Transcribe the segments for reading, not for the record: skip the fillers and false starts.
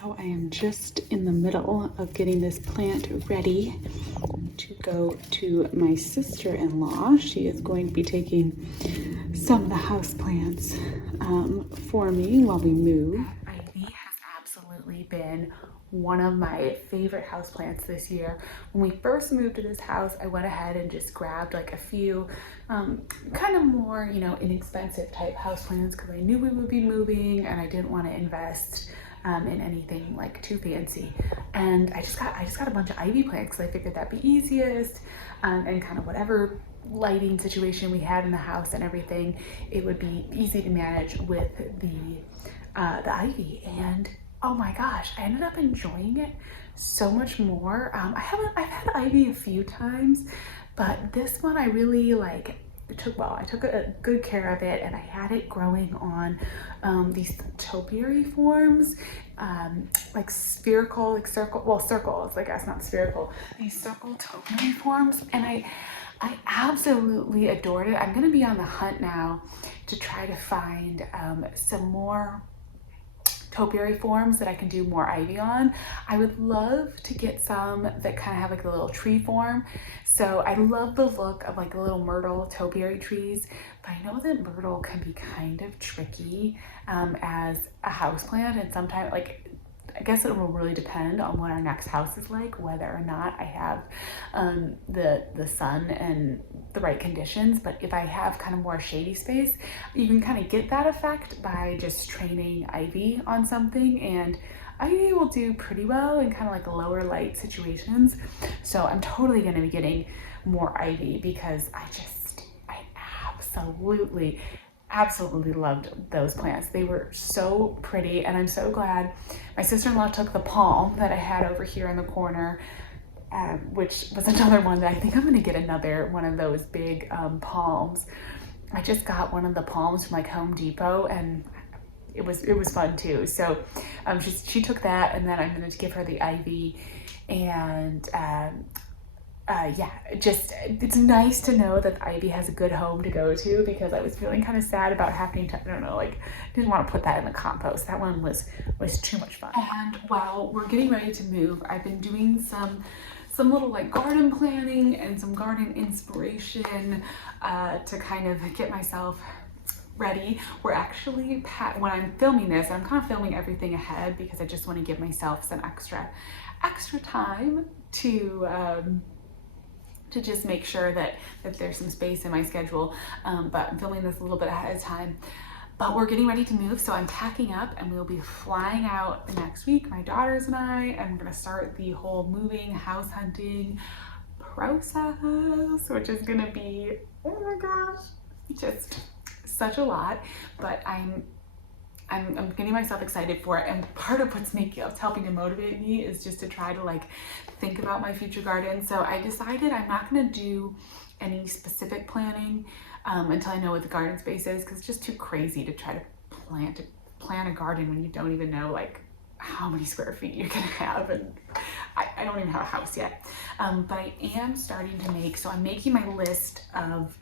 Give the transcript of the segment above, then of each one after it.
So I am just in the middle of getting this plant ready to go to my sister-in-law. She is going to be taking some of the house plants for me while we move. Ivy has absolutely been one of my favorite houseplants this year. When we first moved to this house, I went ahead and just grabbed like a few kind of more, inexpensive type houseplants because I knew we would be moving and I didn't want to invest in anything like too fancy. And I just got a bunch of ivy plants because I figured that'd be easiest, and kind of whatever lighting situation we had in the house and everything, it would be easy to manage with the ivy. And oh my gosh, I ended up enjoying it so much more. I've had ivy a few times, but this one I really like. I took a good care of it, and I had it growing on these topiary forms, like spherical, like circles, I guess, not spherical, these circle topiary forms, and I absolutely adored it. I'm gonna be on the hunt now to try to find some more topiary forms that I can do more ivy on. I would love to get some that kind of have like a little tree form. So I love the look of like little myrtle topiary trees, but I know that myrtle can be kind of tricky as a houseplant, and sometimes I guess it will really depend on what our next house is like, whether or not I have the sun and the right conditions. But if I have kind of more shady space, you can kind of get that effect by just training ivy on something, and ivy will do pretty well in kind of like lower light situations. So I'm totally going to be getting more ivy because I absolutely loved those plants. They were so pretty, and I'm so glad my sister-in-law took the palm that I had over here in the corner, which was another one that I think I'm gonna get another one of those big palms. I just got one of the palms from like Home Depot, and it was fun too. So she took that, and then I'm gonna give her the ivy, and yeah, it's nice to know that the ivy has a good home to go to, because I was feeling kind of sad about having to, I don't know, didn't want to put that in the compost. That one was too much fun. And while we're getting ready to move, I've been doing some little like garden planning and some garden inspiration to kind of get myself ready. We're actually, when I'm filming this, I'm kind of filming everything ahead because I just want to give myself some extra time to just make sure that there's some space in my schedule, but I'm filming this a little bit ahead of time. But we're getting ready to move, so I'm packing up and we'll be flying out next week, my daughters and I, and we're gonna start the whole moving, house hunting process, which is gonna be, oh my gosh, just such a lot. But I'm getting myself excited for it, and part of what's helping to motivate me is just to try to think about my future garden. So I decided I'm not going to do any specific planning until I know what the garden space is, because it's just too crazy to try to plan a garden when you don't even know how many square feet you're gonna have, and I don't even have a house yet. But I am starting to so I'm making my list of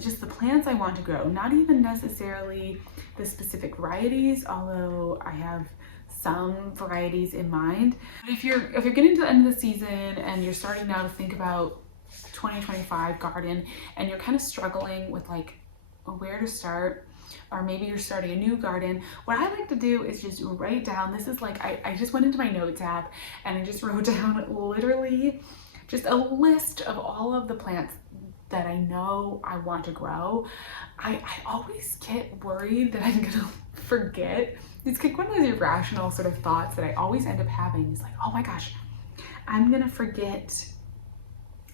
just the plants I want to grow, not even necessarily the specific varieties, although I have some varieties in mind. But if you're getting to the end of the season and you're starting now to think about 2025 garden, and you're kind of struggling with where to start, or maybe you're starting a new garden, what I like to do is just write down, this is I just went into my notes app and I just wrote down literally just a list of all of the plants that I know I want to grow. I always get worried that I'm gonna forget. It's like one of those irrational sort of thoughts that I always end up having is oh my gosh, I'm gonna forget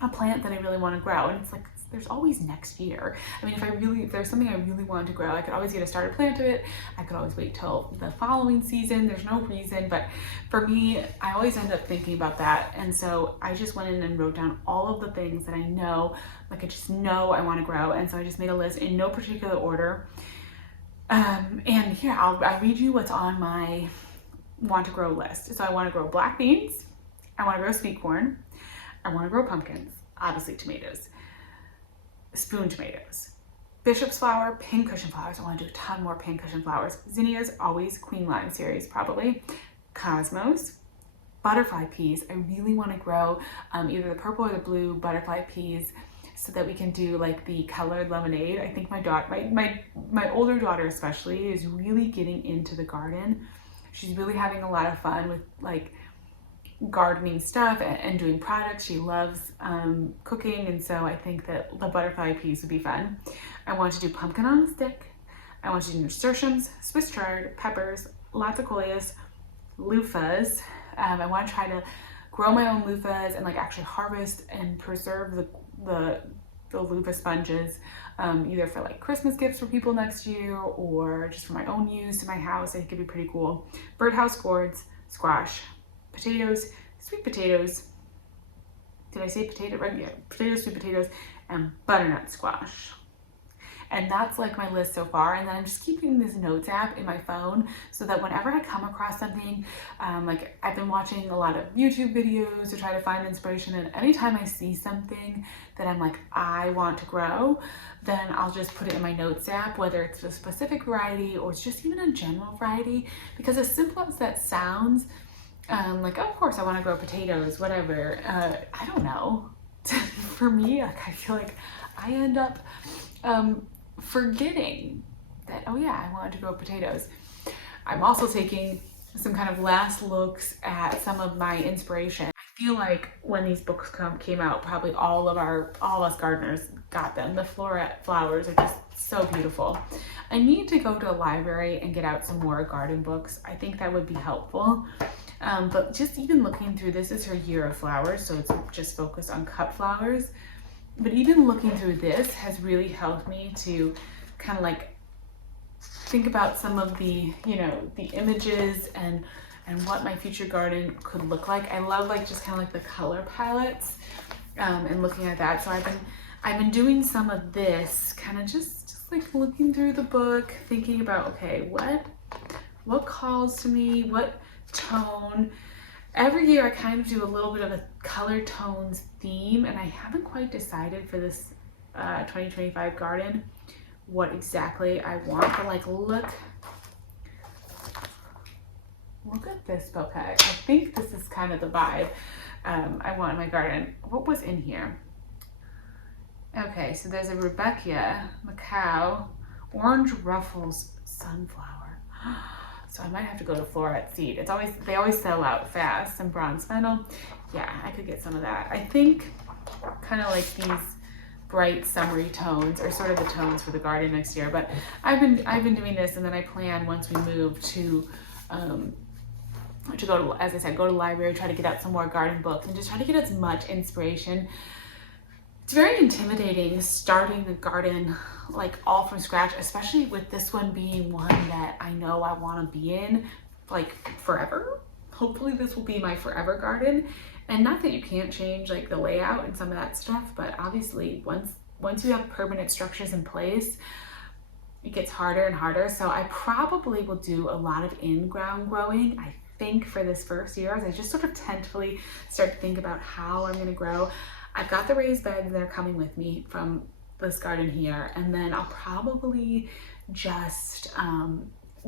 a plant that I really want to grow. And it's there's always next year. I mean, if there's something I really wanted to grow, I could always get a starter plant of it. I could always wait till the following season. There's no reason, but for me, I always end up thinking about that. And so I just went in and wrote down all of the things that I know, I just know I want to grow. And so I just made a list in no particular order. And here, I'll read you what's on my want to grow list. So I want to grow black beans. I want to grow sweet corn. I want to grow pumpkins, obviously tomatoes, spoon tomatoes, bishop's flower, pink cushion flowers. I want to do a ton more pink cushion flowers. Zinnias, always queen lime series, probably. cosmos, butterfly peas. I really want to grow either the purple or the blue butterfly peas so that we can do like the colored lemonade. I think my daughter, my older daughter especially, is really getting into the garden. She's really having a lot of fun with like gardening stuff and doing projects. She loves cooking, and so I think that the butterfly peas would be fun. I want to do pumpkin on a stick. I want to do nasturtiums, Swiss chard, peppers, lots of coleus, loofahs. I want to try to grow my own loofahs and like actually harvest and preserve the loofah sponges, either for like Christmas gifts for people next year or just for my own use in my house. I think it'd be pretty cool. Birdhouse gourds, squash, potatoes, sweet potatoes. Did I say potato? Right? Yeah, potatoes, sweet potatoes, and butternut squash. And that's like my list so far. And then I'm just keeping this notes app in my phone so that whenever I come across something, like I've been watching a lot of YouTube videos to try to find inspiration. And anytime I see something that I'm like, I want to grow, then I'll just put it in my notes app, whether it's a specific variety or it's just even a general variety. Because as simple as that sounds, like, of course I want to grow potatoes, whatever. I don't know. For me, like, I feel like I end up forgetting that, oh yeah, I wanted to grow potatoes. I'm also taking some kind of last looks at some of my inspiration. I feel like when these books came out, probably all of us gardeners got them. The flowers are just so beautiful. I need to go to a library and get out some more garden books. I think that would be helpful. But just even looking through, this is her year of flowers, so it's just focused on cut flowers. But even looking through this has really helped me to kind of like think about some of the, you know, the images and what my future garden could look like. I love like just kind of like the color palettes and looking at that. So I've been doing some of this kind of just like looking through the book, thinking about, okay, what calls to me, what tone. Every year I kind of do a little bit of a color tones theme, and I haven't quite decided for this 2025 garden what exactly I want, but like look at this bouquet. I think this is kind of the vibe I want in my garden. What was in here? Okay, so there's a Rebecca, Macao, orange ruffles, sunflower. So I might have to go to Floret Seed. They always sell out fast. Some bronze fennel. Yeah, I could get some of that. I think kind of like these bright summery tones are sort of the tones for the garden next year. But I've been doing this, and then I plan once we move to go to, as I said, go to the library, try to get out some more garden books, and just try to get as much inspiration. It's very intimidating starting the garden like all from scratch, especially with this one being one that I know I want to be in like forever. Hopefully this will be my forever garden. And not that you can't change like the layout and some of that stuff, but obviously once you have permanent structures in place, it gets harder and harder. So I probably will do a lot of in-ground growing, I think, for this first year, as I just sort of tentatively start to think about how I'm going to grow. I've got the raised beds that are coming with me from this garden here, and then I'll probably just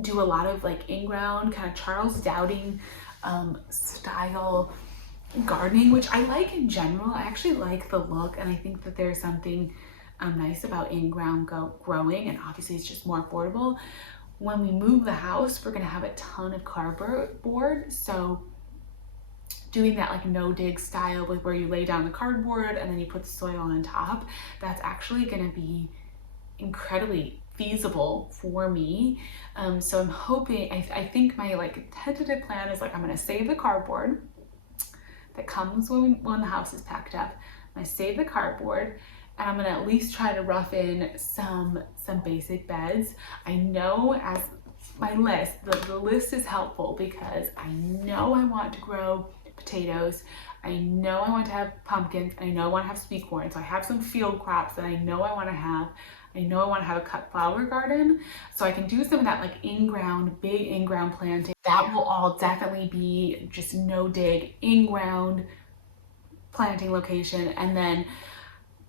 do a lot of like in-ground kind of Charles Dowding style gardening, which I like in general. I actually like the look, and I think that there's something nice about in-ground growing, and obviously it's just more affordable. When we move the house, we're gonna have a ton of cardboard, so doing that like no dig style with where you lay down the cardboard and then you put the soil on top, that's actually gonna be incredibly feasible for me. So I'm hoping, I think my like tentative plan is like I'm gonna save the cardboard that comes when the house is packed up. I'm gonna save the cardboard, and I'm gonna at least try to rough in some basic beds. I know as my list, the list is helpful because I know I want to grow potatoes. I know I want to have pumpkins. I know I want to have sweet corn. So I have some field crops that I know I want to have. I know I want to have a cut flower garden. So I can do some of that like in-ground, big in-ground planting. That will all definitely be just no dig, in-ground planting location. And then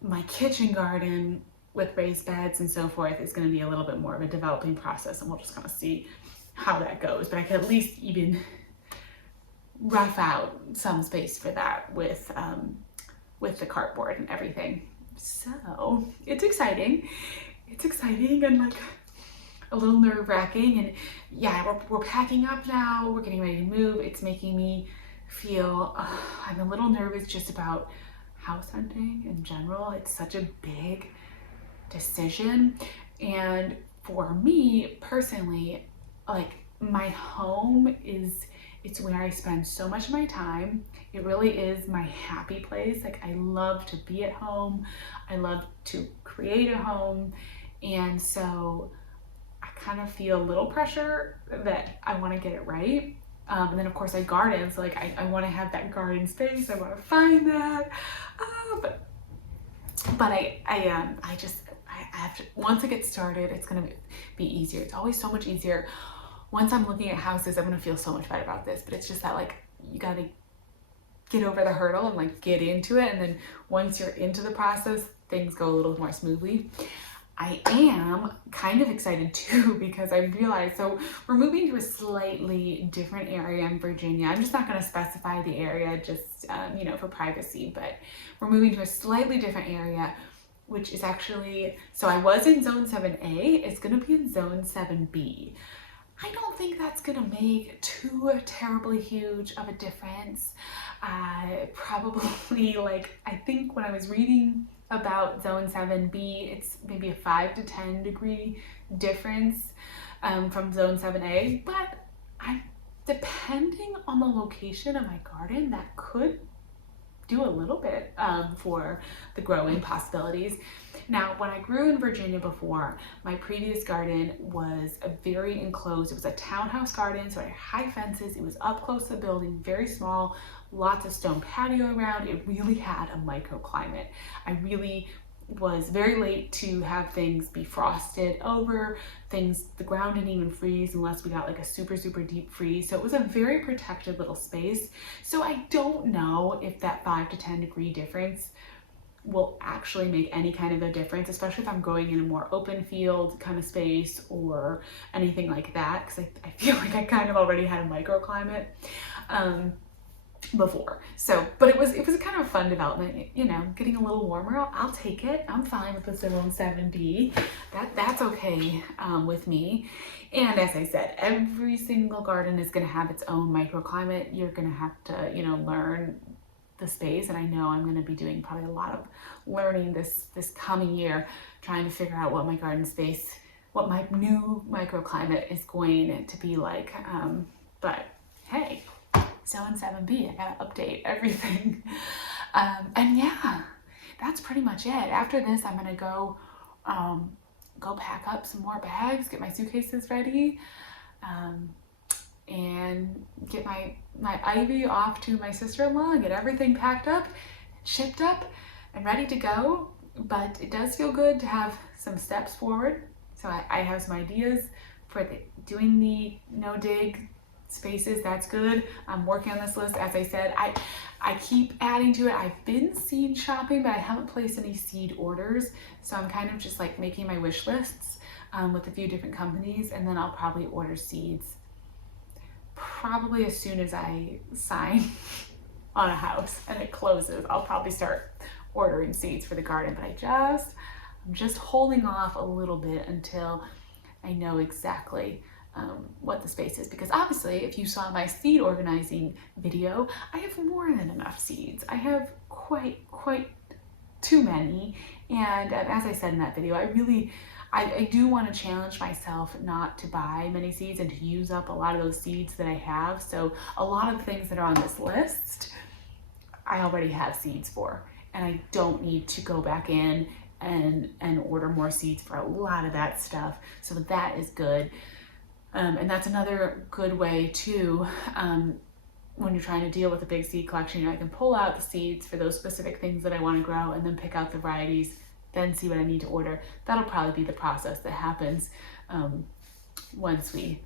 my kitchen garden with raised beds and so forth is going to be a little bit more of a developing process, and we'll just kind of see how that goes. But I could at least even rough out some space for that with the cardboard and everything. So it's exciting. It's exciting and like a little nerve-wracking. And yeah, we're packing up now. We're getting ready to move. It's making me feel, I'm a little nervous just about house hunting in general. It's such a big decision. And for me personally, like my home it's where I spend so much of my time. It really is my happy place. Like I love to be at home. I love to create a home. And so I kind of feel a little pressure that I want to get it right. And then of course I garden, so like I want to have that garden space. I want to find that. But I have to, once I get started, it's going to be easier. It's always so much easier. Once I'm looking at houses, I'm going to feel so much better about this, but it's just that like, you got to get over the hurdle and like get into it. And then once you're into the process, things go a little more smoothly. I am kind of excited too, because I realized, so we're moving to a slightly different area in Virginia. I'm just not going to specify the area just, you know, for privacy, but we're moving to a slightly different area, which is actually, so I was in zone 7A, it's going to be in zone 7B. I don't think that's going to make too terribly huge of a difference. Probably like, I think when I was reading about zone 7B, it's maybe a 5 to 10 degree difference from zone 7A, but depending on the location of my garden, that could do a little bit for the growing possibilities. Now, when I grew in Virginia before, my previous garden was a very enclosed, it was a townhouse garden, so I had high fences, it was up close to the building, very small, lots of stone patio around. It really had a microclimate. I really was very late to have things be frosted over, the ground didn't even freeze unless we got like a super, super deep freeze. So it was a very protected little space. So I don't know if that 5 to 10 degree difference will actually make any kind of a difference, especially if I'm growing in a more open field kind of space or anything like that, because I feel like I kind of already had a microclimate before. So, but it was a kind of a fun development, you know, getting a little warmer. I'll take it. I'm fine with the zone 7B. That's okay with me. And as I said, every single garden is going to have its own microclimate. You're going to have to, you know, learn the space, and I know I'm going to be doing probably a lot of learning this coming year, trying to figure out what my garden space, what my new microclimate is going to be like. But hey, zone 7B, I gotta update everything. And yeah, that's pretty much it. After this, I'm gonna go pack up some more bags, get my suitcases ready, and get my ivy off to my sister-in-law and get everything packed up, shipped up, and ready to go. But it does feel good to have some steps forward. So I have some ideas for doing the no-dig spaces. That's good. I'm working on this list. As I said, I keep adding to it. I've been seed shopping, but I haven't placed any seed orders. So I'm kind of just like making my wish lists with a few different companies, and then I'll probably order seeds probably as soon as I sign on a house and it closes. I'll probably start ordering seeds for the garden, but I'm just holding off a little bit until I know exactly what the space is, because obviously if you saw my seed organizing video, I have more than enough seeds. I have quite too many, and as I said in that video, I do want to challenge myself not to buy many seeds and to use up a lot of those seeds that I have. So a lot of the things that are on this list, I already have seeds for, and I don't need to go back in and order more seeds for a lot of that stuff. So that is good. And that's another good way too, when you're trying to deal with a big seed collection, you know, I can pull out the seeds for those specific things that I want to grow and then pick out the varieties, then see what I need to order. That'll probably be the process that happens once we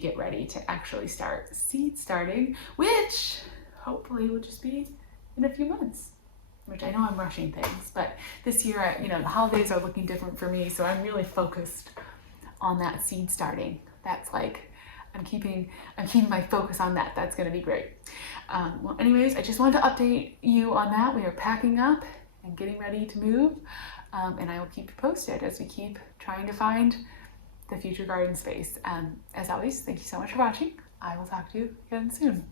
get ready to actually start seed starting, which hopefully will just be in a few months, which I know I'm rushing things, but this year, you know, the holidays are looking different for me, so I'm really focused on that seed starting. That's like I'm keeping my focus on that. That's going to be great. Well, anyways, I just wanted to update you on that. We are packing up and getting ready to move, and I will keep you posted as we keep trying to find the future garden space. As always, thank you so much for watching. I will talk to you again soon.